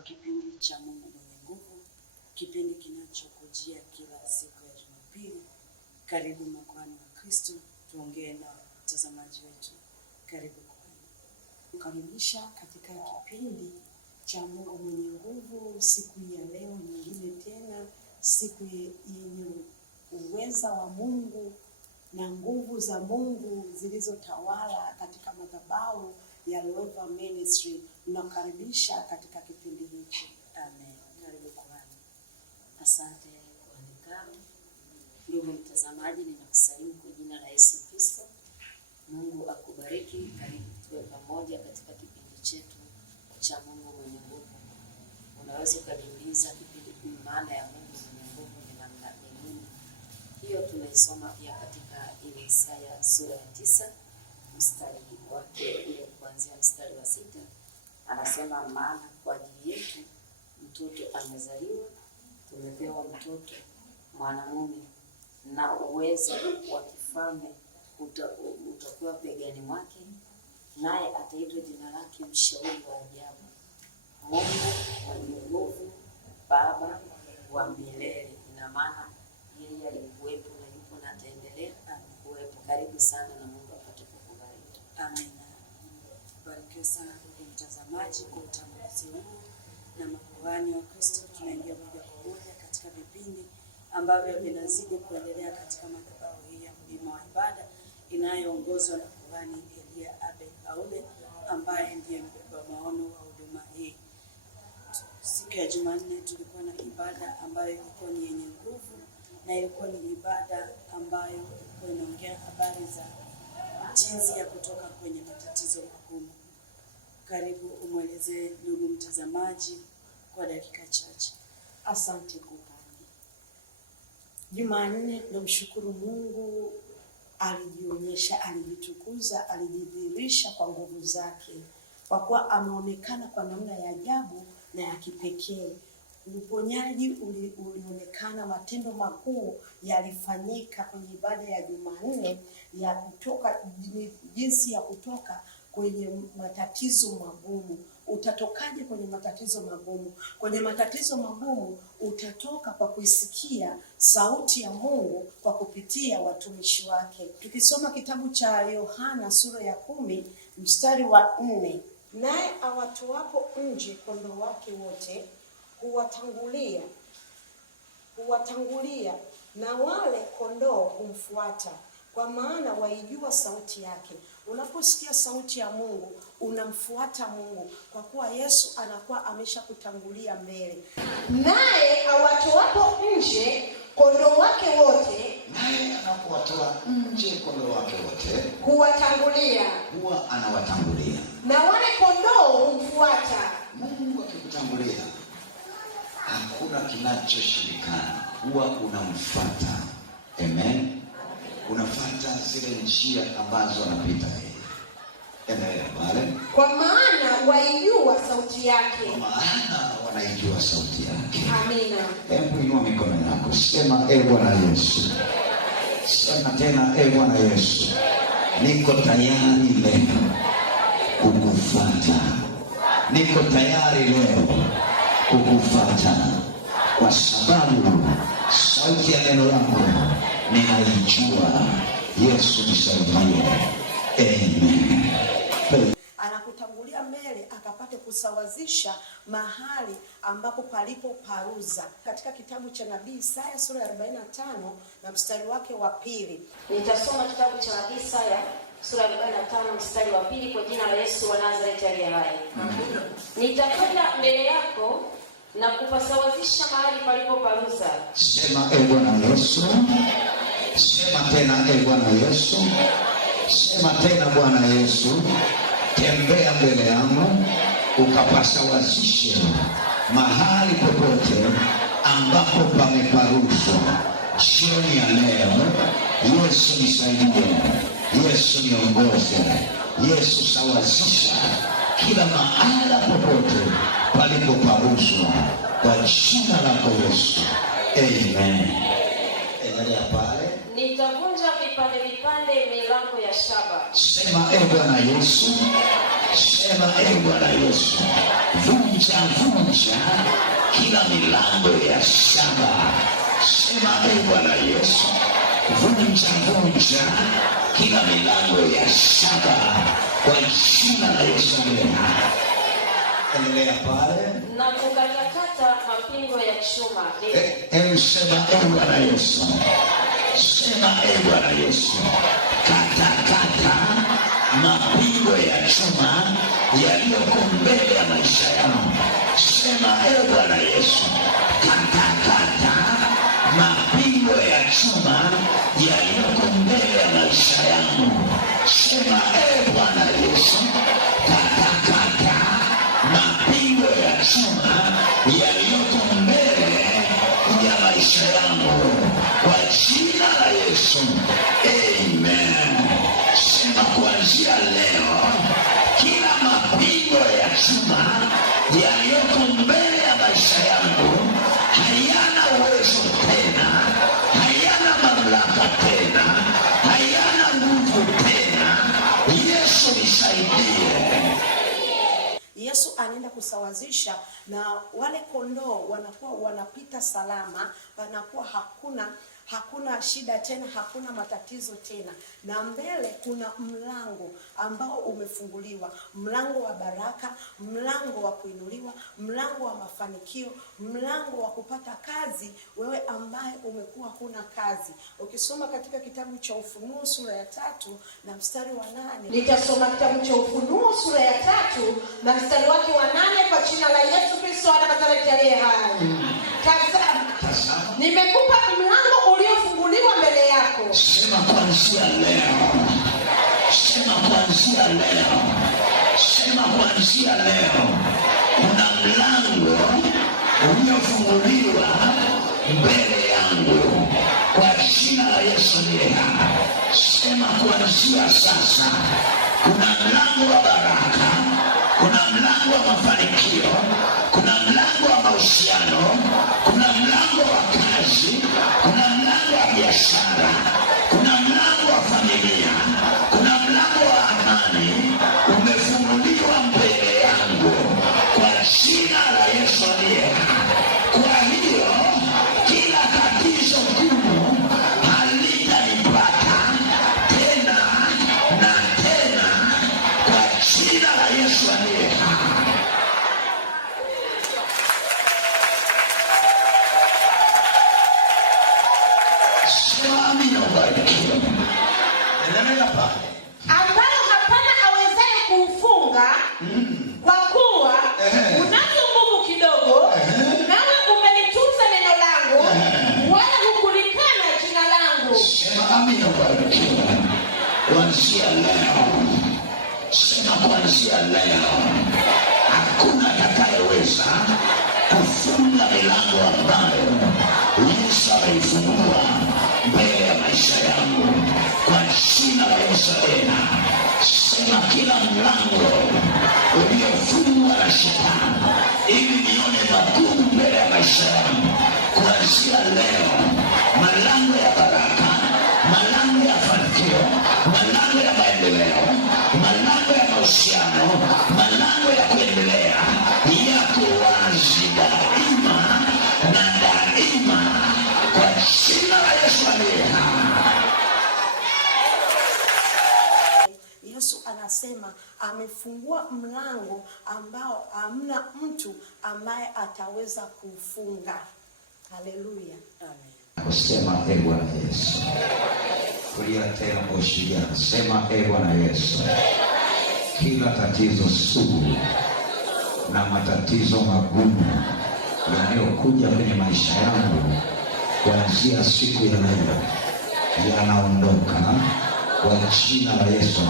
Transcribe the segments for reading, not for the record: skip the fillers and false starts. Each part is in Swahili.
kwa kipindi cha Mungu mwenye nguvu, kipindi kinachokujia kila siku ya Jumapili. Karibu makwani wa Kristo, tuongee na watazamaji wetu. Karibu kwani. Kukaribisha katika kipindi cha Mungu mwenye nguvu siku ya leo nyingine tena, siku yenye uweza wa Mungu na nguvu za Mungu zilizotawala katika madhabahu ya Loeva Ministry. Nakaribisha katika kipindi hichi. Amen. Karibu kwani. Asante kwa nikao. Ndugu mtazamaji, ninakusalimu kwa jina la Yesu Kristo. Mungu akubariki. Karibu tuwe pamoja katika kipindi chetu cha Mungu mwenye nguvu. Unaweza kujiuliza kipindi maana ya Mungu mwenye nguvu ni nini? Hiyo tunaisoma pia katika ile Isaya sura ya 9 mstari wake ile kuanzia mstari wa 6. Anasema, maana kwa ajili yetu mtoto amezaliwa, tumepewa mtoto mwanamume, na uwezo wa kifalme utakuwa begani mwake, naye ataitwa jina lake Mshauri wa Ajabu, Mungu mwenye nguvu, Baba wa milele. Ina maana yeye alikuwepo na yupo na ataendelea kuwepo. Karibu sana na Mungu apate kukubariki. Amen. Barikiwa sana ndugu mtazamaji kwa utambulizi huu na makuhani wa Kristo. Tunaingia moja kwa moja katika vipindi ambavyo vinazidi kuendelea katika madhabahu hii ya Mlima wa Ibada inayoongozwa na kuhani Elia Abel Haule ambaye ndiye mbeba maono wa huduma hii. Siku ya Jumanne tulikuwa na ibada ambayo ilikuwa ni yenye nguvu na ilikuwa ni ibada ambayo ilikuwa inaongea habari za jinsi ya kutoka kwenye matatizo magumu. Karibu umwelezee ndugu mtazamaji kwa dakika chache. Asante kuhani. Jumanne tunamshukuru Mungu, alijionyesha, alijitukuza, alijidhihirisha kwa nguvu zake, kwa kuwa ameonekana kwa namna ya ajabu na ya kipekee. Uponyaji ulionekana, matendo makuu yalifanyika kwenye ibada ya Jumanne ya kutoka, jinsi ya kutoka kwenye matatizo magumu. Utatokaje kwenye matatizo magumu? Kwenye matatizo magumu utatoka kwa kuisikia sauti ya Mungu kwa kupitia watumishi wake. Tukisoma kitabu cha Yohana sura ya 10 mstari wa 4, naye awatoapo nje kondoo wake wote huwatangulia, na wale kondoo humfuata, kwa maana waijua sauti yake. Unaposikia sauti ya Mungu unamfuata Mungu, kwa kuwa Yesu anakuwa ameshakutangulia mbele. Naye awatoapo nje kondoo wake wote, naye anapowatoa nje kondoo wake wote huwa anawatangulia, na wale kondoo humfuata. Mungu akikutangulia hakuna kinachoshindikana, huwa unamfuata. Amen. Unafuata zile njia ambazo anapita yeye. Endelea pale. Kwa maana waijua sauti yake. Kwa maana wanaijua sauti yake. Amina. Hebu inua mikono yako, sema e Bwana Yesu. Sema tena e Bwana Yesu. Niko tayari leo kukufuata. Niko tayari leo kukufuata, kwa sababu sauti ya neno lako ninaijua. Yesu nisaidie. Amen. Anakutangulia mbele akapate kusawazisha mahali ambapo palipo paruza. Katika kitabu cha nabii Isaya sura ya 45 na mstari wake wa 2. Nitasoma kitabu cha nabii Isaya sura ya 45 mstari wa 2. Kwa jina la Yesu wa Nazareti aliye hai. Nitakwenda mbele yako na kupasawazisha mahali palipo paruza. Sema e Bwana Yesu. Sema tena e Bwana Yesu. Sema tena Bwana Yesu. Tembea mbele yangu ukapasawazishe mahali popote ambapo pameparuzwa. Jioni ya leo, Yesu nisaidie. Yesu niongoze. Yesu sawazisha kila mahala popote palipoparuzwa kwa jina lako Yesu. Amen. Endelea pale. Nitavunja vipande vipande milango ya shaba. Sema e Bwana Yesu. Sema Bwana Yesu, vunja kila milango ya shaba. Sema Bwana Yesu, vunja kila milango ya shaba kwa jina la Yesu. Endelea pale. Na kukatakata mapingo ya chuma. Sema Bwana Yesu. Sema Bwana Yesu, katakata mapingo ya chuma yaliyoko mbele ya maisha yangu. Sema Bwana Yesu, katakata mapingo ya chuma yaliyoko mbele ya maisha yangu. Sema Bwana Yesu, katakata mapingo ya chuma yaliyoko mbele ya maisha yangu kwa jina la Yesu. Amen. Sema kuanzia leo kila mapingo ya chuma yaliyoko mbele ya maisha yangu hayana uwezo tena, hayana mamlaka tena, hayana nguvu tena. Yesu nisaidie. Yesu anaenda kusawazisha, na wale kondoo wanakuwa wanapita salama, wanakuwa hakuna shida tena, hakuna matatizo tena. Na mbele kuna mlango ambao umefunguliwa, mlango wa baraka, mlango wa kuinuliwa, mlango wa mafanikio, mlango wa kupata kazi, wewe ambaye umekuwa huna kazi. Ukisoma katika kitabu cha Ufunuo sura ya 3 na mstari wa 8. Nitasoma kitabu cha Ufunuo sura ya 3 na mstari wake wa 8 kwa jina la Yesu Kristo wa Nazareti aliye hai. Tazama, nimekupa mlango uliofunguliwa mbele yako. Sema kuanzia leo. Sema kuanzia leo. Sema kuanzia leo. Kuna mlango uliofunguliwa mbele yangu kwa jina la Yesu aliye hai. Sema kuanzia sasa. Kuna mlango wa baraka, kuna mlango wa mafanikio, kuna mlango wa mahusiano, kuna mlango wa kazi, kuna mlango wa biashara, kuna mlango wa familia, kuna mlango wa amani umefunguliwa mbele yangu kwa jina la Yesu aliye hai. Kwa hiyo kila tatizo gumu halitanipata tena na tena kwa jina la Yesu aliye hai. Ambayo hapana awezaye kuufunga, kwa kuwa unazo nguvu kidogo, nawe umelitunza neno langu, wala hukulikana jina langu. Sema amina ubarikiwe. Kuanzia leo, sema kuanzia leo, hakuna atakayeweza kufunga milango ambayo Yesu ameifungua mbele ya maisha yangu kwa jina la Yesu. Sema kila mlango uliofungwa na shetani ili nione magumu mbele ya maisha yangu, kuanzia leo malango ya baraka, malango ya mafanikio, malango ya maendeleo, malango ya mahusiano, malango ya kuendelea yako wazi daima na daima kwa jina la Yesu aliye hai. Yesu anasema amefungua mlango ambao hamna mtu ambaye ataweza kufunga. Haleluya. Amen. Sema Bwana Yesu. Kulia tena mwishilia. Sema Bwana Yesu. Kila tatizo sugu na matatizo magumu yanayokuja kwenye maisha yangu kuanzia siku ya leo yanaondoka kwa jina la Yesu.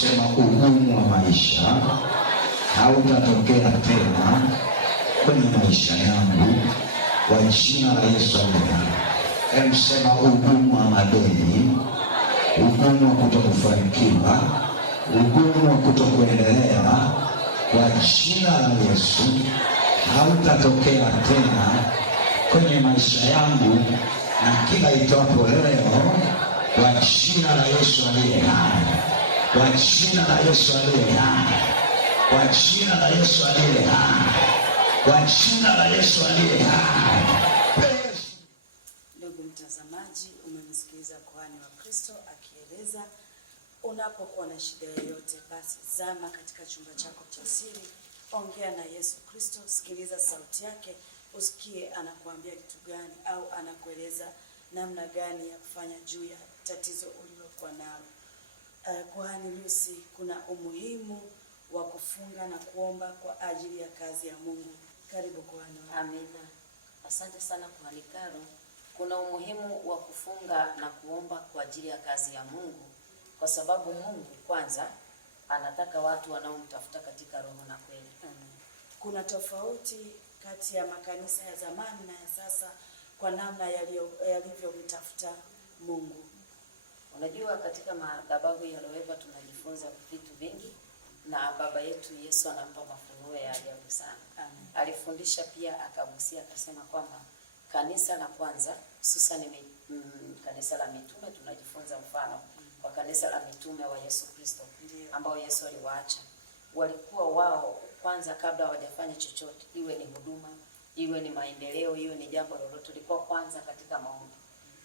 Sema ugumu wa maisha hautatokea tena kwenye maisha yangu kwa jina la Yesu. Sema ugumu wa madeni, ugumu wa kutokufanikiwa, ugumu wa kutokuendelea kwa jina la Yesu hautatokea tena kwenye maisha yangu, na kila itopo leo kwa jina la Yesu aliye hai. kwa jina la Yesu aliye hai, kwa jina la Yesu aliye hai, kwa jina la Yesu aliye hai. Ndugu mtazamaji, umemsikiliza kuhani wa Kristo akieleza, unapokuwa na shida yoyote, basi zama katika chumba chako cha siri, ongea na Yesu Kristo, sikiliza sauti yake, usikie anakuambia kitu gani au anakueleza namna gani ya kufanya juu ya tatizo ulilokuwa nalo. Kuhani Lucy, kuna umuhimu wa kufunga na kuomba kwa ajili ya kazi ya Mungu. Karibu kuhani. Amina. Asante sana kuhani Karo. Kuna umuhimu wa kufunga na kuomba kwa ajili ya kazi ya Mungu, kwa sababu Mungu kwanza anataka watu wanaomtafuta katika roho na kweli. Kuna tofauti kati ya makanisa ya zamani na ya sasa kwa namna yalivyomtafuta Mungu. Unajua, katika madhabahu ya Loeva tunajifunza vitu vingi, na baba yetu Yesu anampa mafunuo ya ajabu sana. Amen. Alifundisha pia, akagusia, akasema kwamba kanisa la kwanza, hususan kanisa la mitume, tunajifunza mfano kwa kanisa la mitume wa Yesu Kristo ambao Yesu aliwaacha. Walikuwa wao kwanza, kabla hawajafanya chochote, iwe ni huduma, iwe ni maendeleo, iwe ni jambo lolote, walikuwa kwanza katika maombi.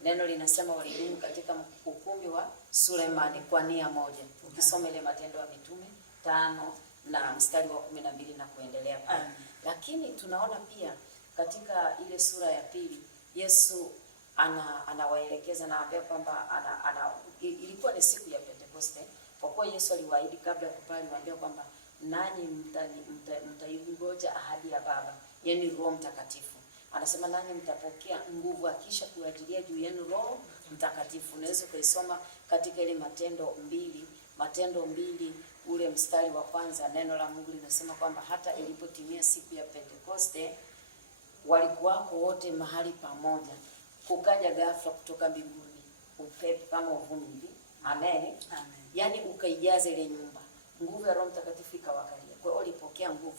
Neno linasema walidumu katika ukumbi wa Sulemani kwa nia moja. Ukisoma ile Matendo ya Mitume 5 na mstari wa 12 na kuendelea pale. Lakini tunaona pia katika ile sura ya pili Yesu anawaelekeza na anambia kwamba ilikuwa ni siku ya Pentekoste. Kwa kuwa Yesu aliwaahidi kabla ya kupaa, aliwaambia kwamba nanyi mtaingoja ahadi ya Baba, yaani Roho Mtakatifu. Anasema nanyi mtapokea nguvu akisha kuajilia juu yenu Roho Mtakatifu. Unaweza kuisoma katika ile Matendo 2 ule mstari wa kwanza. Neno la Mungu linasema kwamba hata ilipotimia siku ya Pentekoste, walikuwako wote mahali pamoja, kukaja ghafla kutoka mbinguni upepo kama uvumi hivi. Amen. Yaani ukaijaza ile nyumba, nguvu ya Roho Mtakatifu ikawakalia. Kwa hiyo walipokea nguvu.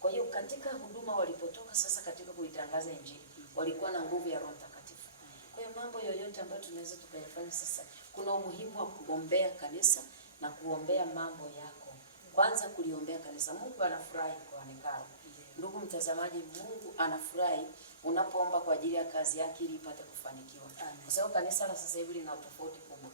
Kwa hiyo katika huduma walipotoka sasa katika kuitangaza Injili, walikuwa na nguvu ya Roho Mtakatifu. Kwa hiyo mambo yoyote ambayo tunaweza tukayafanya sasa, kuna umuhimu wa kuombea kanisa na kuombea mambo yako. Kwanza kuliombea kanisa. Mungu anafurahi kwa Karo. Ndugu mtazamaji, Mungu anafurahi unapoomba kwa ajili ya kazi yake ili ipate kufanikiwa. Kwa sababu kanisa la sasa hivi lina tofauti kubwa.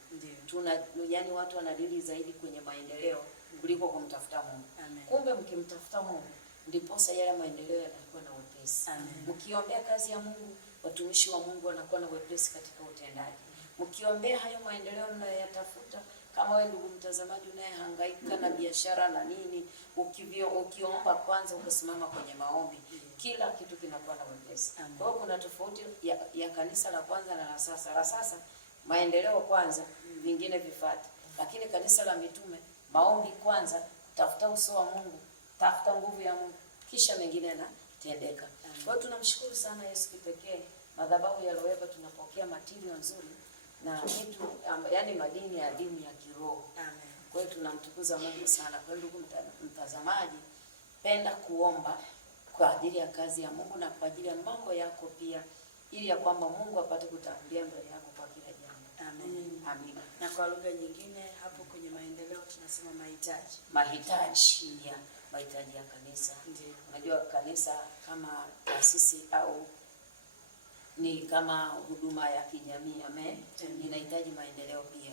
Yaani watu wanadili zaidi kwenye maendeleo kuliko kumtafuta Mungu. Kumbe mkimtafuta Mungu ndiposa yale maendeleo yanakuwa na wepesi. Mkiombea kazi ya Mungu, watumishi wa Mungu wanakuwa na wepesi katika utendaji. Mkiombea hayo maendeleo mnayoyatafuta, kama wewe ndugu mtazamaji unayehangaika na biashara na nini, ukiomba kwanza ukasimama kwenye maombi, kila kitu kinakuwa na wepesi. Kwa hiyo kuna tofauti ya kanisa la kwanza na la sasa. La sasa maendeleo kwanza, vingine vifuate. Lakini kanisa la mitume, maombi kwanza, tafuta uso wa Mungu, tafuta nguvu ya Mungu, kisha mengine yanatendeka. Kwa hiyo tunamshukuru sana Yesu kipekee. Madhabahu ya Loeva tunapokea material nzuri na vitu yaani madini ya dini ya kiroho. Kwa hiyo tunamtukuza Mungu sana. Kwa hiyo ndugu mtazamaji, penda kuomba kwa ajili ya kazi ya Mungu na kwa ajili ya mambo yako pia, ili ya kwamba Mungu apate kutangulia mbele yako kwa kila jambo. Amina. Na kwa lugha nyingine hapo kwenye maendeleo tunasema mahitaji ya kanisa. Unajua kanisa kama taasisi au ni kama huduma ya kijamii, inahitaji maendeleo pia.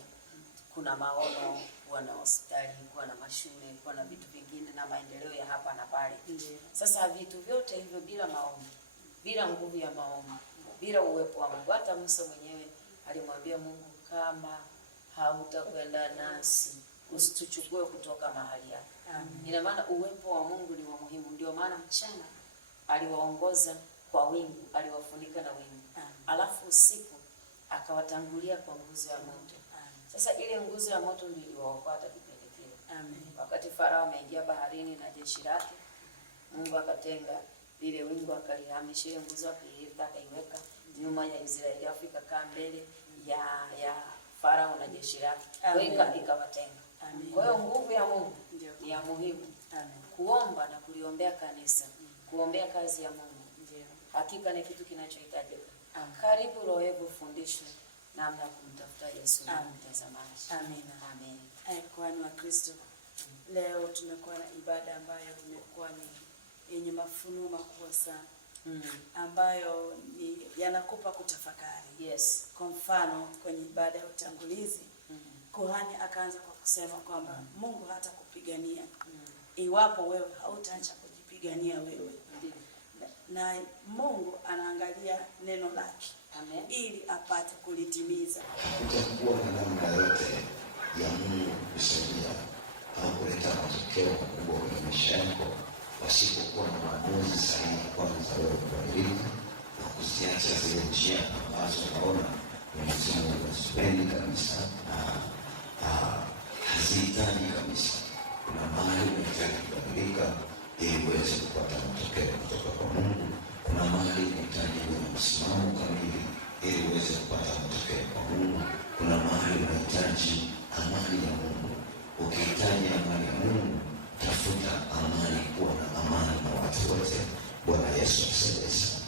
Kuna maono, kuwa na hospitali, kuwa na mashule, kuwa na vitu vingine na maendeleo ya hapa na pale. Sasa vitu vyote hivyo bila maombi, bila nguvu ya maombi, bila uwepo wa Mungu. Hata Musa mwenyewe alimwambia Mungu, kama hautakwenda nasi usituchukue kutoka mahali hapa. Ina maana uwepo wa Mungu ni wa muhimu. Ndio maana mchana aliwaongoza kwa wingu, aliwafunika na wingu. Alafu usiku akawatangulia kwa nguzo ya moto. Sasa ile nguzo ya moto ndio iliwafuata kipindi kile. Wakati Farao ameingia baharini na jeshi lake, Mungu akatenga ile wingu, akalihamisha ile nguzo, akaiweka nyuma ya Israeli, Afrika kaa mbele ya Farao na jeshi lake. Kwa hiyo ikawatenga. Kwa hiyo nguvu ya Mungu ni ya muhimu. Kuomba na kuliombea kanisa, kuombea kazi ya Mungu, hakika ni kitu kinachohitajika. Karibu Loeva fundisho namna kumtafuta Yesu mtazamaji. Amen. wa Kristo, leo tumekuwa na ibada ambayo imekuwa ni yenye mafunuo makubwa sana ambayo ni yanakupa kutafakari. Yes. Kwa mfano kwenye ibada ya utangulizi kuhani akaanza kwa kusema kwamba Mungu hata kupigania iwapo wewe hautaacha kujipigania wewe. Na Mungu anaangalia neno lake. Amen. Ili apate kulitimiza. Utakuwa na namna yote ya Mungu kusaidia au kuleta matokeo makubwa kwenye maisha yako pasipokuwa na maamuzi sahihi. Kwanza wewe kubadilika na kuziacha zile njia ambazo unaona Mwenyezi Mungu hazipendi kabisa na hazihitaji kabisa. Kuna mahali unahitaji kubadilika ili uweze kupata matokeo kutoka kwa Mungu. Kuna mahali unahitaji uwe na msimamo kamili ili uweze kupata matokeo kwa Mungu. Kuna mahali unahitaji amani ya Mungu. Ukihitaji amani ya Mungu, tafuta amani, kuwa na amani na watu wote. Bwana Yesu asifiwe.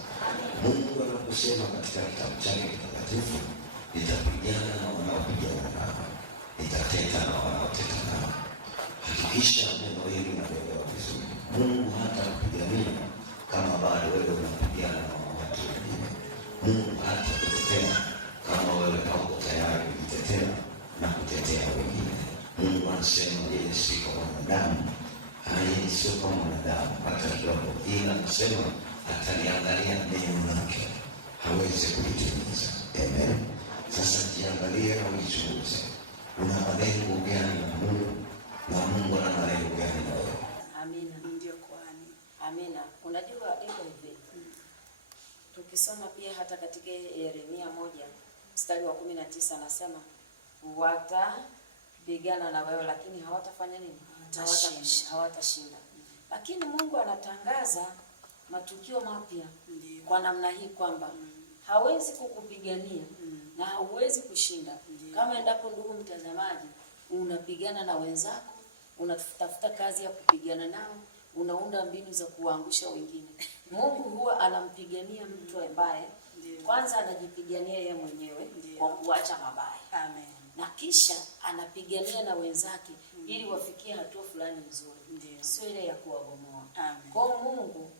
Mungu anaposema katika kitabu chake kitakatifu, nitapigana na wanaopigana nao, nitateta na wanaoteta nao. Hakikisha neno hili unaelewa vizuri. Mungu hata kupigania kama bado wewe unapigana na watu wengine. Mungu hata kutetea kama wewe hauko tayari kujitetea na kutetea wengine. Mungu anasema yeye si kama mwanadamu, yeye sio kama mwanadamu hata kidogo, ila anasema ataliangalia neno lake hawezi kulitimiza. Amen. Sasa jiangalie na ujichunguze, una malengo gani na Mungu na Mungu ana malengo gani na wewe? Amina. Ndio kwani. Amina. Unajua iko hivi. Tukisoma pia hata katika Yeremia 1:19 anasema watapigana na wewe lakini hawatafanya nini? Hawatashinda. Lakini Mungu anatangaza matukio mapya kwa namna hii kwamba hawezi kukupigania na hauwezi kushinda. Kama endapo, ndugu mtazamaji, unapigana na wenzako, unatafuta kazi ya kupigana nao, unaunda mbinu za kuangusha wengine, Mungu huwa anampigania mtu ambaye kwanza anajipigania yeye mwenyewe kwa kuacha mabaya. Amen. Na kisha anapigania na wenzake ili wafikie hatua fulani nzuri, sio ile ya kuwabomoa. Kwa Mungu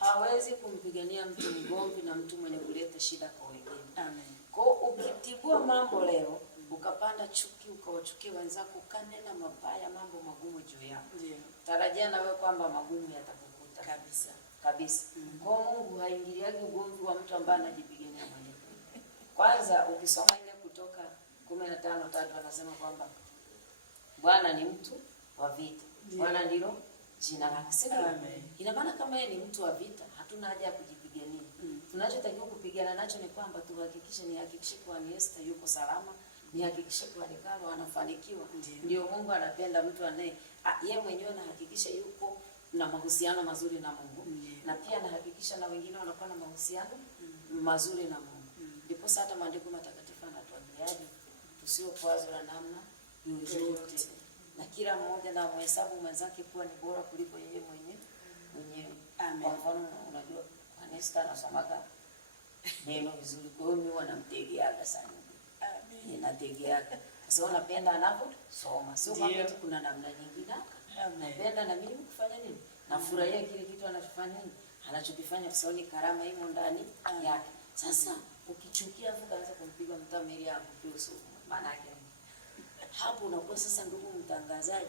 hawezi kumpigania mtu mgomvi na mtu mwenye kuleta shida kwa wengine. Amen. Kwa ukitibua mambo leo, ukapanda chuki, ukawachukia wenzako, ukanena mabaya, mambo magumu juu yako, tarajia na wewe kwamba magumu yatakukuta kabisa kabisa. Kwa Mungu haingiliagi ugomvi wa mtu ambaye anajipigania mwenyewe. Kwanza ukisoma ile Kutoka 15:3 anasema kwamba Bwana ni mtu wa vita. Bwana ndilo jina lake. Ina maana kama yeye ni mtu wa vita, hatuna haja ya kujipigania. Tunachotakiwa kupigana nacho ni kwamba nihakikishe kwa Esther yuko salama, nihakikishe kwa Lekalo anafanikiwa. Ndio Mungu anapenda mtu anaye yeye mwenyewe anahakikisha yuko na mahusiano mazuri na Mungu. Na pia anahakikisha na wengine wanakuwa na mahusiano mazuri na Mungu. Ndipo hata maandiko matakatifu yanatuambiaje tusio kwazo la namna yoyote, na kila mmoja na mhesabu mwenzake kuwa ni bora kuliko yeye mwenyewe. Kwa mfano, unajua Esther anasomaga neno vizuri, kwa hiyo mimi wanamtegeaga sana. Ninategeaga. Sasa napenda anaposoma. Sio kwamba kuna namna nyingine. Napenda na mimi kufanya nini? Nafurahia kile kitu anachofanya nini? Anachokifanya kwa sababu ni karama imo ndani yake. Sasa ukichukia afu kaanza kumpiga mtameli hapo kiuso, maana yake hapo unakuwa sasa, ndugu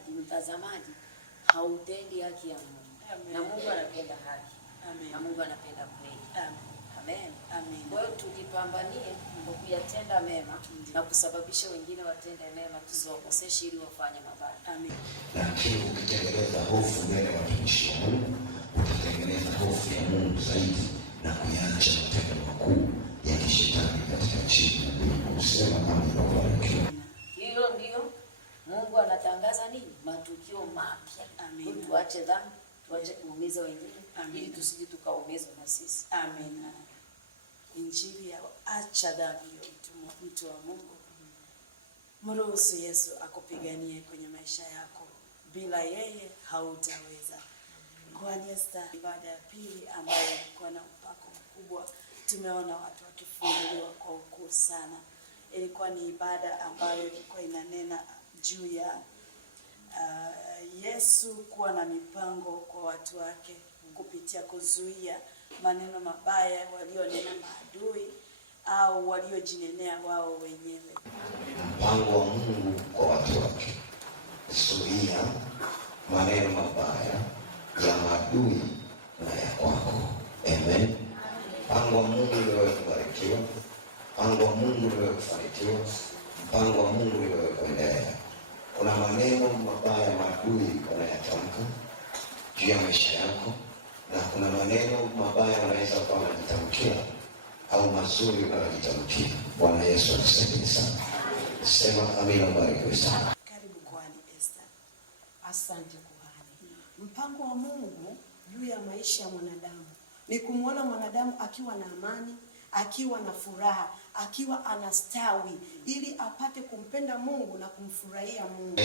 mtazamaji, hautendi haki ya Mungu. Na Mungu anapenda haki. Na Mungu anapenda kweli. Amen. Kwa hiyo tujipambanie kwa kuyatenda mema na kusababisha wengine watende mema, tusiwakoseshe ili wafanye mabaya. Lakini ukitengeneza hofu mbele ya watumishi wa Mungu, utatengeneza hofu ya Mungu zaidi na kuacha matendo makuu ya kishetani katika chini ya mbingu. Usema kama ilivyokuwa. Hilo ndio Mungu anatangaza nini? Matukio mapya. Tuache dhambi, tuache kuumiza wengine ili tusije tukaumizwa na sisi. Amen. Injili ya acha dhambi, mtu wa Mungu. Mruhusu Yesu akupiganie kwenye maisha yako. Bila yeye hautaweza. Kwa Esther, ibada ya pili ambayo ilikuwa na upako mkubwa, tumeona watu wakifunguliwa kwa ukuu sana. Ilikuwa ni ibada ambayo ilikuwa inanena juu ya Yesu kuwa na mipango kwa watu wake kupitia kuzuia maneno mabaya walionena maadui au waliojinenea wao wenyewe. Mpango wa Mungu kwa watu wake, kuzuia maneno mabaya ya maadui na ya kwako. Amen. Mpango wa Mungu ni wewe kubarikiwa. Mpango wa Mungu ni wewe kufanikiwa. Mpango wa Mungu ni wewe kuendelea. Kuna maneno mabaya maadui wanayatamka juu ya maisha yako, na kuna maneno mabaya wanaweza kuwa wanajitamkia au mazuri wanajitamkia. Bwana Yesu asifiwe sana. Sema amina, barikiwe sana. Karibu kwani Esther. Asante kuhani. Mpango wa Mungu juu ya maisha ya mwanadamu ni kumwona mwanadamu akiwa na amani, akiwa na furaha, akiwa anastawi, ili apate kumpenda Mungu na kumfurahia Mungu.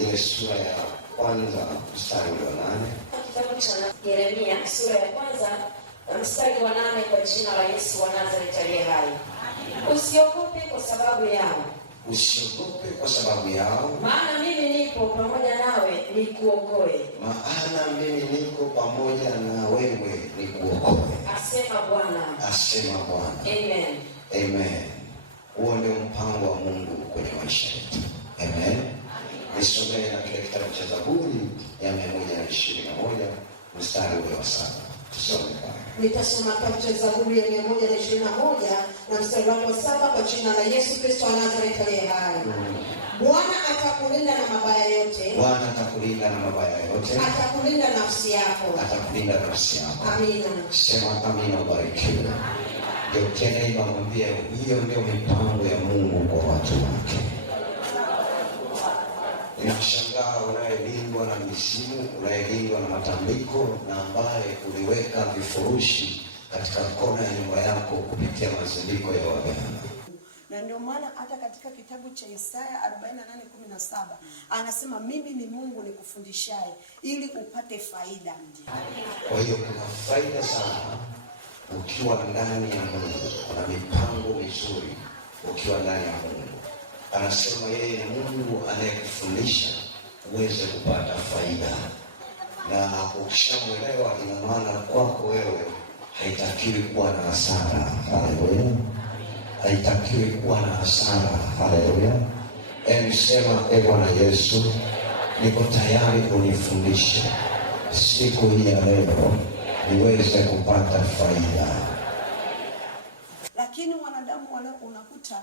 Ile sura ya kwanza mstari wa 8. Kitabu cha Yeremia sura ya kwanza mstari wa 8. Kwa jina la Yesu wa Nazareti aliye hai. Usiogope kwa sababu yao. Usiogope kwa sababu yao. Maana mimi nipo pamoja nawe nikuokoe. Maana mimi niko pamoja na wewe nikuokoe. Asema Bwana. Asema Bwana. Amen. Amen. Huo ndio mpango wa Mungu kwenye maisha yetu. Amen. Nisomee na kile kitabu cha Zaburi ya 121 mstari wa 7. Tusome kwa. Nitasoma kitabu cha Zaburi ya 121 na mstari wa 7 kwa jina la Yesu Kristo wa Nazareti aliye hai. Bwana atakulinda na mabaya yote. Bwana atakulinda na mabaya yote. Atakulinda nafsi yako. Atakulinda nafsi yako. Amina. Sema amina, ubarikiwe. Ndio tena imamwambia hiyo ndio mipango ya Mungu kwa watu wake. Ninashangaa unayelindwa na misimu, unayelindwa na matambiko, na ambaye uliweka vifurushi katika kona ya nyumba yako kupitia mazindiko ya waganga. Na ndio maana hata katika kitabu cha Isaya 48:17 anasema mimi ni Mungu nikufundishaye ili upate faida. Kwa hiyo kuna faida sana ukiwa ndani ya Mungu. Kuna mipango mizuri ukiwa ndani ya Mungu. Anasema yeye ni Mungu anayekufundisha uweze kupata faida. Na ukishamwelewa, ina maana kwako wewe haitakiwi kuwa na hasara. Haleluya. Haitakiwi kuwa na hasara. Haleluya. Sema Bwana Yesu, niko tayari unifundishe siku hii ya leo niweze kupata faida. Lakini wanadamu wale unakuta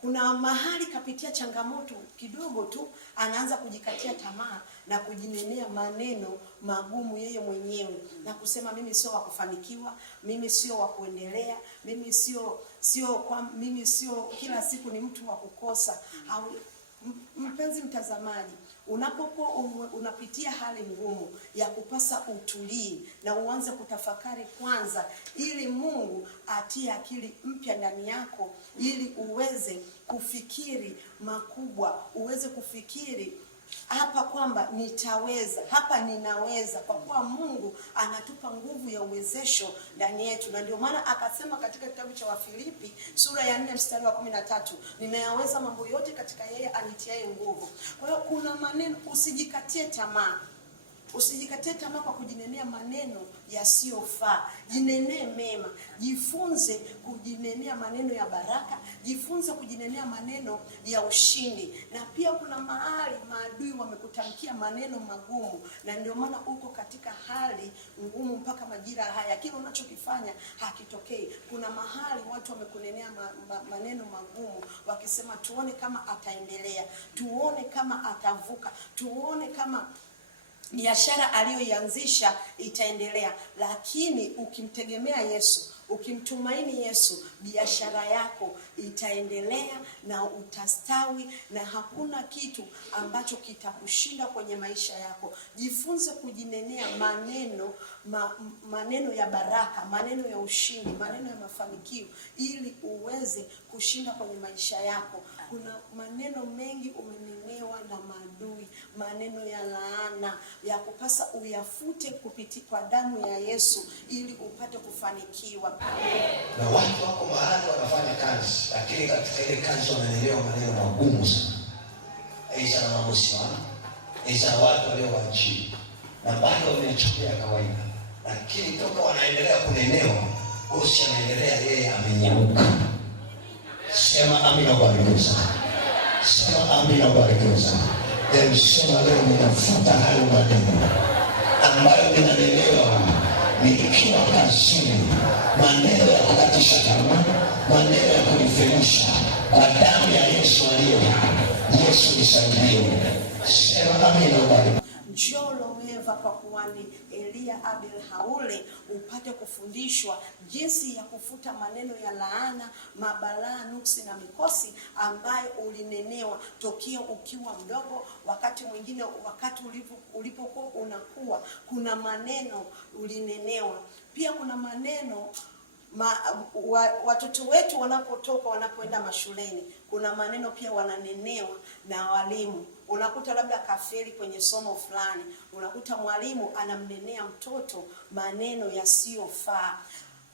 kuna mahali kapitia changamoto kidogo tu, anaanza kujikatia tamaa na kujinenea maneno magumu yeye mwenyewe na kusema mimi sio wa kufanikiwa, mimi sio wa kuendelea, mimi sio kila siku ni mtu wa kukosa. Au mpenzi mtazamaji, unapokuwa unapitia hali ngumu ya kupasa utulie na uanze kutafakari kwanza, ili Mungu atie akili mpya ndani yako, ili uweze kufikiri makubwa, uweze kufikiri hapa kwamba nitaweza, hapa ninaweza, kwa kuwa Mungu anatupa nguvu ya uwezesho ndani yetu. Na ndio maana akasema katika kitabu cha Wafilipi sura ya 4 mstari wa 13, ninayaweza mambo yote katika yeye anitiaye nguvu. Kwa hiyo kuna maneno, usijikatie tamaa. Usijikatie tamaa kwa kujinenea maneno yasiyofaa. Jinenee mema. Jifunze kujinenea maneno ya baraka. Jifunze kujinenea maneno ya ushindi. Na pia kuna mahali maadui wamekutamkia maneno magumu, na ndio maana uko katika hali ngumu mpaka majira haya. Kile unachokifanya hakitokei. Kuna mahali watu wamekunenea maneno magumu wakisema tuone kama ataendelea, tuone kama atavuka, tuone kama biashara aliyoianzisha itaendelea. Lakini ukimtegemea Yesu, ukimtumaini Yesu, biashara yako itaendelea na utastawi, na hakuna kitu ambacho kitakushinda kwenye maisha yako. Jifunze kujinenea maneno ya baraka, maneno ya ushindi, maneno ya mafanikio, ili uweze kushinda kwenye maisha yako. Kuna maneno mengi umenenewa na maadui, maneno ya laana ya kupasa uyafute kupitia kwa damu ya Yesu, ili upate kufanikiwa. Na watu wako mahali wanafanya kazi, lakini katika ile kazi wanaelewa maneno magumu sana. Aisha na mabosi wao, ni za watu walio wa chini na bado wamechukulia kawaida, lakini toka wanaendelea kunenewa, Bosi anaendelea, yeye amenyauka. Sema amina barikiwa sana. Sema amina barikiwa sana. Sema leo ninafuta hayo maneno ambayo ninanenewa nikiwa kazini, maneno ya kukatisha tamaa, maneno ya kunifelisha, kwa damu ya Yesu aliye hai. Yesu nisaidie. Sema amina barikiwa. Njoo Loweva kwa kuhani Elia Abel Haule upate kufundishwa jinsi ya kufuta maneno ya laana, mabalaa, nuksi na mikosi ambayo ulinenewa tokea ukiwa mdogo. Wakati mwingine, wakati ulipokuwa unakuwa, kuna maneno ulinenewa. Pia kuna maneno watoto wetu wanapotoka, wanapoenda mashuleni, kuna maneno pia wananenewa na walimu. Unakuta labda kafeli kwenye somo fulani, unakuta mwalimu anamnenea mtoto maneno yasiyofaa.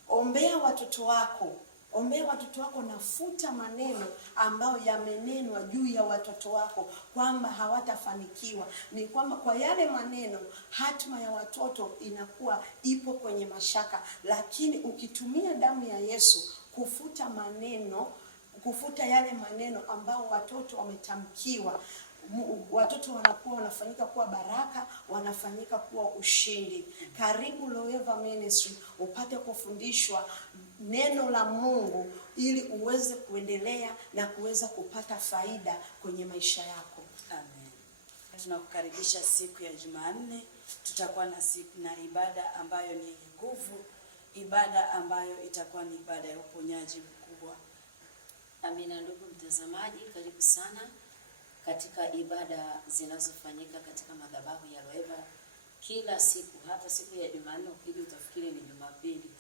Ombea watoto wako, nafuta maneno ambayo yamenenwa juu ya watoto wako kwamba hawatafanikiwa. Ni kwamba kwa yale maneno hatima ya watoto inakuwa ipo kwenye mashaka, lakini ukitumia damu ya Yesu kufuta yale maneno ambao watoto wametamkiwa, watoto wanakuwa wanafanyika kuwa baraka, wanafanyika kuwa ushindi. Karibu Loweva Ministry upate kufundishwa neno la Mungu ili uweze kuendelea na kuweza kupata faida kwenye maisha yako. Amen. Tunakukaribisha siku ya Jumanne. Tutakuwa na ibada ambayo ni nguvu, ibada ambayo itakuwa ni ibada ya uponyaji mkubwa. Amina. Ndugu mtazamaji, karibu sana katika ibada zinazofanyika katika madhabahu ya Loweva kila siku, hata siku ya Jumanne ukija utafikiri ni Jumapili.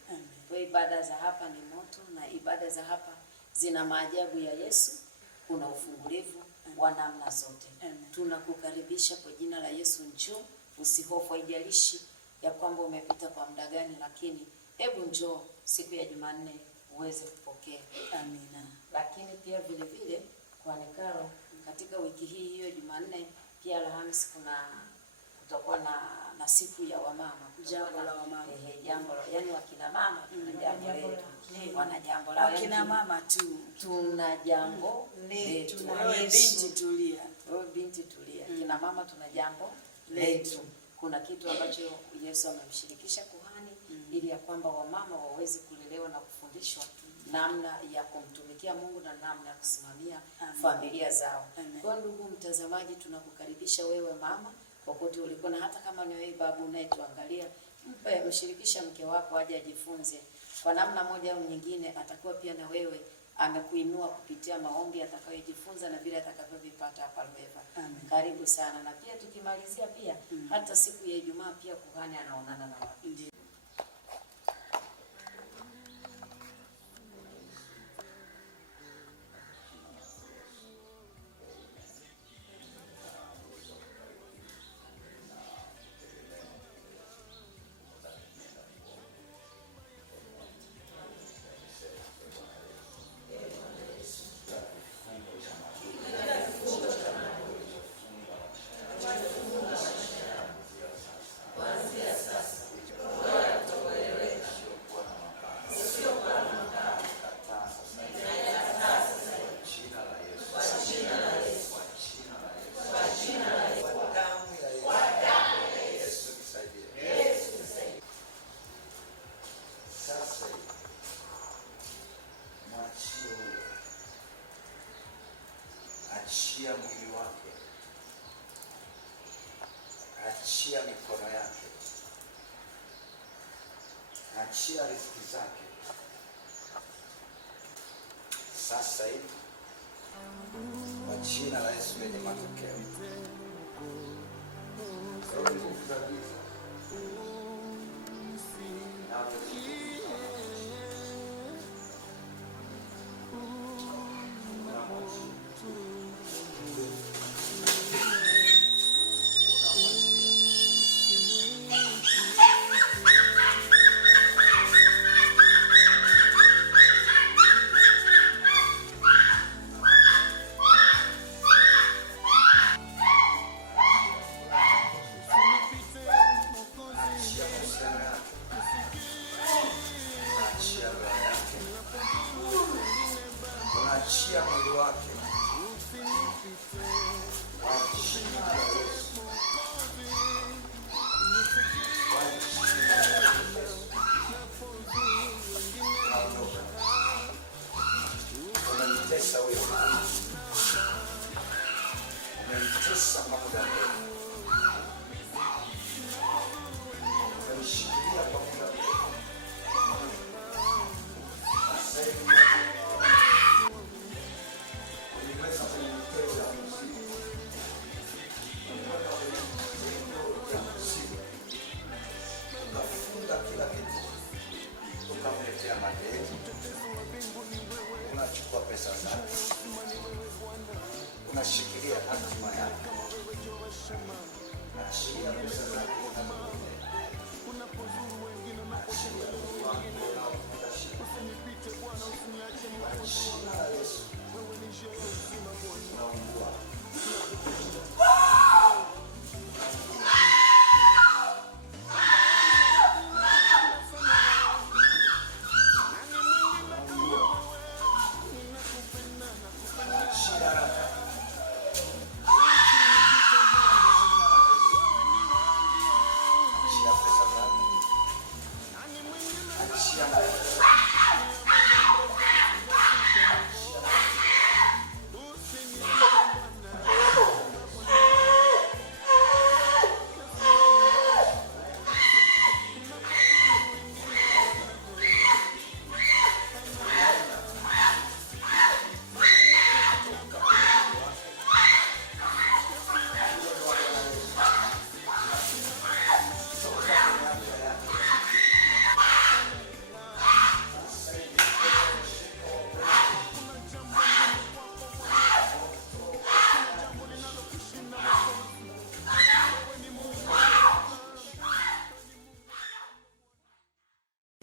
Kwa ibada za hapa ni moto, na ibada za hapa zina maajabu ya Yesu, kuna ufungulivu wa namna zote. Tunakukaribisha kwa jina la Yesu, njoo, usihofu, haijalishi ya kwamba umepita kwa muda gani, lakini hebu njoo siku ya Jumanne uweze kupokea. Amina. Lakini pia vile vile kwa Nekaro katika wiki hii hiyo Jumanne pia Alhamisi kutakuwa na siku ya wamama, jambo la wamama. Jambo yani wakina mama tuna jambo letu. Wana jambo la wakina mama tu. Tuna jambo letu. Binti tulia. Kina mama tuna jambo letu. Kuna kitu ambacho Yesu amemshirikisha kuhani ili ya kwamba wamama waweze kulelewa na kufundishwa namna ya kumtumikia Mungu na namna ya kusimamia familia zao. Kwa ndugu mtazamaji, tunakukaribisha wewe mama popote uliko, na hata kama ni wewe babu unayetuangalia, mshirikisha mke wako aje ajifunze kwa namna moja au nyingine. Atakuwa pia na wewe amekuinua kupitia maombi atakayojifunza na vile atakavyovipata hapa Loweva. Karibu sana. Na pia tukimalizia pia hata siku ya Ijumaa pia kuhani anaonana na watu. Achia mwili wake, achia mikono yake, achia riziki zake sasa hivi kwa jina la Yesu lenye matokeo. muda mrefu. Umenishikilia kwa muda mrefu. Sasa hivi uliweza kwenye mitego ya muziki. Uliweza kwenye mitego ya muziki. Ukafunga kila kitu. Ukamletea madeni. Unachukua pesa zake. Unashikilia hatima yako. Unashikilia pesa zake. Unashikilia Mungu wako unaopenda shida. Jina la Yesu. Unaungua.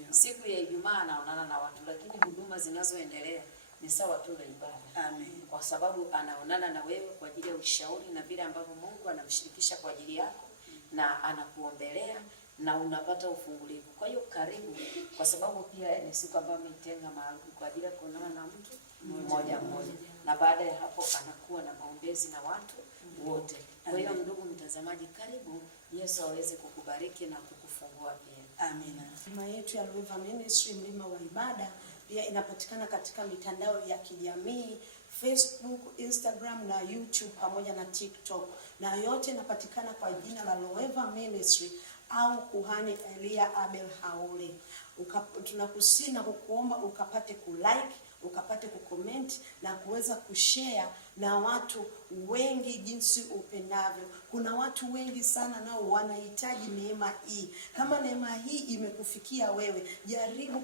Siku ya Ijumaa anaonana na watu, lakini huduma zinazoendelea ni sawa tu na ibada. Amen. Kwa sababu anaonana na wewe kwa ajili ya ushauri na vile ambavyo Mungu anamshirikisha kwa ajili yako na anakuombelea na unapata ufungulivu. Kwa hiyo karibu, kwa sababu pia ni siku ambayo ameitenga maalum kwa ajili ya kuonana na mtu mmoja mmoja, na baada ya hapo anakuwa na maombezi na watu wote. Kwa hiyo ndugu mtazamaji, karibu, Yesu aweze kukubariki na kukufungua pia. Amina. Huduma yetu ya Lueva Ministry Mlima wa Ibada pia inapatikana katika mitandao ya kijamii Facebook, Instagram na YouTube pamoja na TikTok, na yote inapatikana kwa jina la Lueva Ministry au Kuhani Elia Abel Haule. Tunakusihi na kukuomba ukapate kulike, ukapate kucomment na kuweza kushare na watu wengi jinsi upendavyo. Kuna watu wengi sana nao wanahitaji neema hii. Kama neema hii imekufikia wewe, jaribu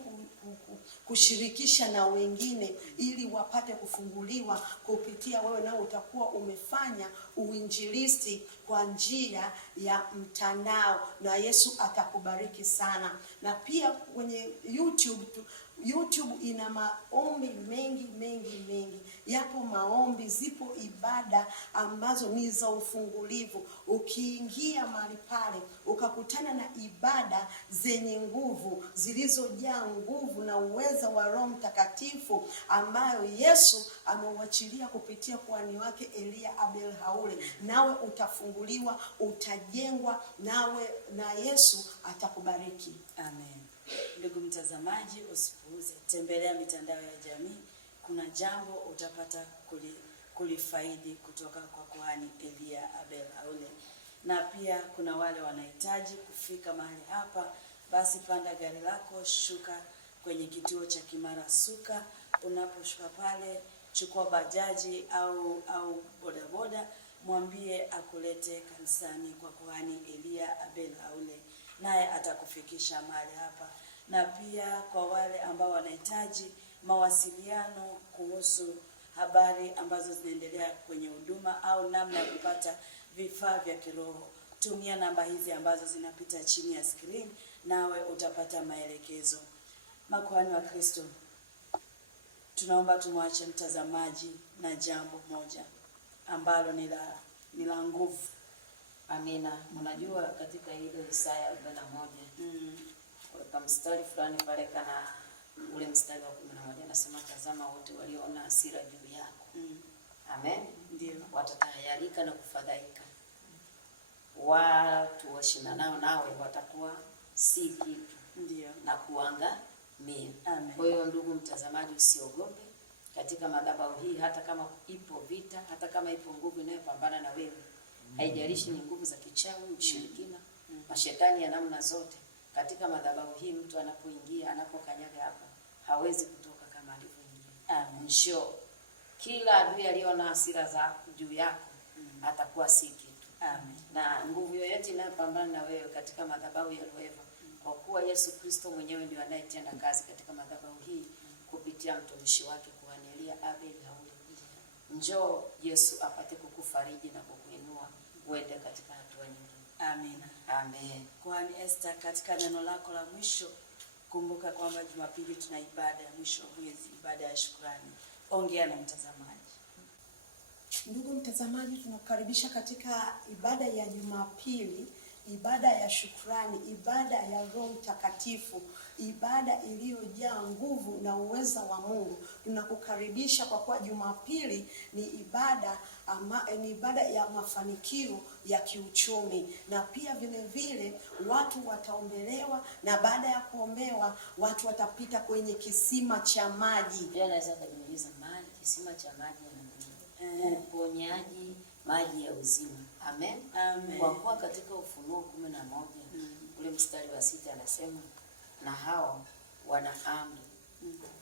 kushirikisha na wengine ili wapate kufunguliwa kupitia wewe, nao utakuwa umefanya uinjilisti kwa njia ya mtandao, na Yesu atakubariki sana. Na pia kwenye YouTube ina maombi mengi. Yapo maombi, zipo ibada ambazo ni za ufungulivu. Ukiingia mahali pale ukakutana na ibada zenye nguvu, zilizojaa nguvu na uweza wa Roho Mtakatifu ambayo Yesu ameuachilia kupitia kuhani wake Elia Abel Haule, nawe utafunguliwa, utajengwa nawe na Yesu atakubariki. Amen. Ndugu mtazamaji, usipuuze, tembelea mitandao ya jamii. Kuna jambo utapata kulifaidi kutoka kwa kuhani Elia Abel Haule. Na pia kuna wale wanahitaji kufika mahali hapa, basi panda gari lako, shuka kwenye kituo cha Kimara Suka. Unaposhuka pale, chukua bajaji au bodaboda, mwambie akulete kanisani kwa kuhani Elia Abel Haule, naye atakufikisha mahali hapa. Na pia kwa wale ambao wanahitaji mawasiliano kuhusu habari ambazo zinaendelea kwenye huduma au namna ya kupata vifaa vya kiroho, tumia namba hizi ambazo zinapita chini ya screen, nawe utapata maelekezo. Makuhani wa Kristo, tunaomba tumwache mtazamaji na jambo moja ambalo ni la nguvu. Amina. Mnajua katika ile Isaya 41 kwa mstari fulani pale, kana ule mstari wa 11 anasema, tazama wote waliona hasira juu yako. Amen. Ndio. Watatahayarika na kufadhaika. Watu washindanao nawe watakuwa si kitu. Ndio. Na kuangamia. Amen. Kwa hiyo ndugu mtazamaji, usiogope katika madhabahu hii, hata kama ipo vita, hata kama ipo nguvu inayopambana na wewe, Haijalishi ni nguvu za kichawi, ushirikina, mashetani ya namna zote. Katika madhabahu hii mtu anapoingia, anapokanyaga hapo, hawezi kutoka kama alivyoingia. Mwisho kila adui aliona hasira za juu yako atakuwa si kitu. Na nguvu yoyote inayopambana na wewe katika madhabahu ya Lueva, kwa kuwa Yesu Kristo mwenyewe ndiye anayetenda kazi katika madhabahu hii kupitia mtumishi wake kuhani Elia Abel Haule. Njoo Yesu apate kukufariji na kukuinua uende katika hatua nyingine. Amina. Amen. Kuhani Esther, katika neno lako la mwisho, kumbuka kwamba Jumapili tuna ibada ya mwisho mwezi, ibada ya shukrani. Ongea na mtazamaji. Ndugu mtazamaji, tunakukaribisha katika ibada ya Jumapili, ibada ya shukrani, ibada ya Roho Mtakatifu, ibada iliyojaa nguvu na uweza wa Mungu. Tunakukaribisha kwa kuwa Jumapili ni ibada ya mafanikio ya kiuchumi, na pia vile vile watu wataombelewa, na baada ya kuombewa watu watapita kwenye kisima cha maji. Pia naweza kujiuliza maji, kisima cha maji ni uponyaji, maji ya uzima. Amen. Amen. Kwa kuwa katika Ufunuo 11 ule mstari wa 6 anasema, na hao wana amri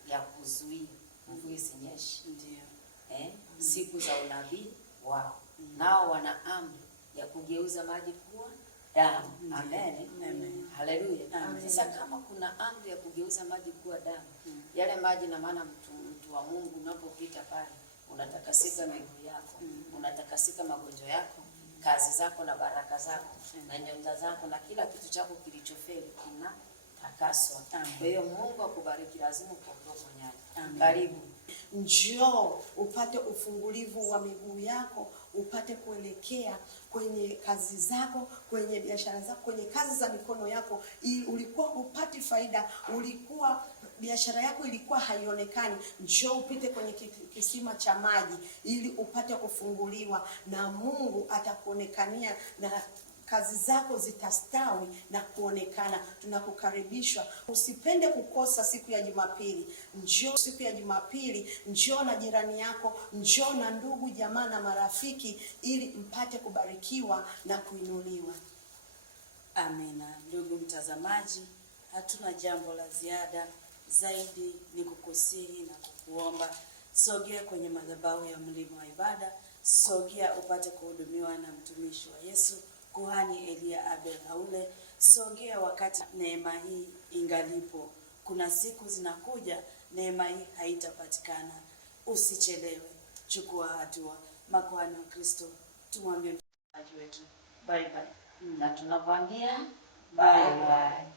ya kuzuia mvua isinyeshe. Ndio. Siku za unabii wao. Nao wana amri ya kugeuza maji kuwa damu. Amen. Amen. Haleluya. Sasa kama kuna amri ya kugeuza maji kuwa damu, yale maji, na maana mtu wa Mungu unapopita pale unatakasika miguu yako, unatakasika magonjwa yako, kazi zako na baraka zako na nyota zako na kila kitu chako kilichofeli kinatakaswa. Kwa hiyo Mungu akubariki, lazima upokee uponyaji. Karibu. Njoo upate ufungulivu wa miguu yako, upate kuelekea kwenye kazi zako, kwenye biashara zako, kwenye kazi za mikono yako. Ulikuwa hupati faida, ulikuwa biashara yako ilikuwa haionekani. Njoo upite kwenye kisima cha maji ili upate kufunguliwa, na Mungu atakuonekania na kazi zako zitastawi na kuonekana. Tunakukaribishwa, usipende kukosa siku ya Jumapili. Njoo siku ya Jumapili, njoo na jirani yako, njoo na ndugu jamaa na marafiki, ili mpate kubarikiwa na kuinuliwa. Amina. Ndugu mtazamaji, hatuna jambo la ziada zaidi, ni kukusihi na kukuomba, sogea kwenye madhabahu ya mlima wa ibada, sogea upate kuhudumiwa na mtumishi wa Yesu Kuhani Elia Abel Haule. Sogea wakati neema hii ingalipo. Kuna siku zinakuja neema hii haitapatikana. Usichelewe, chukua hatua. Makuhani wa Kristo, tumwambie mtumishi wetu bye bye, na tunakwambia bye bye.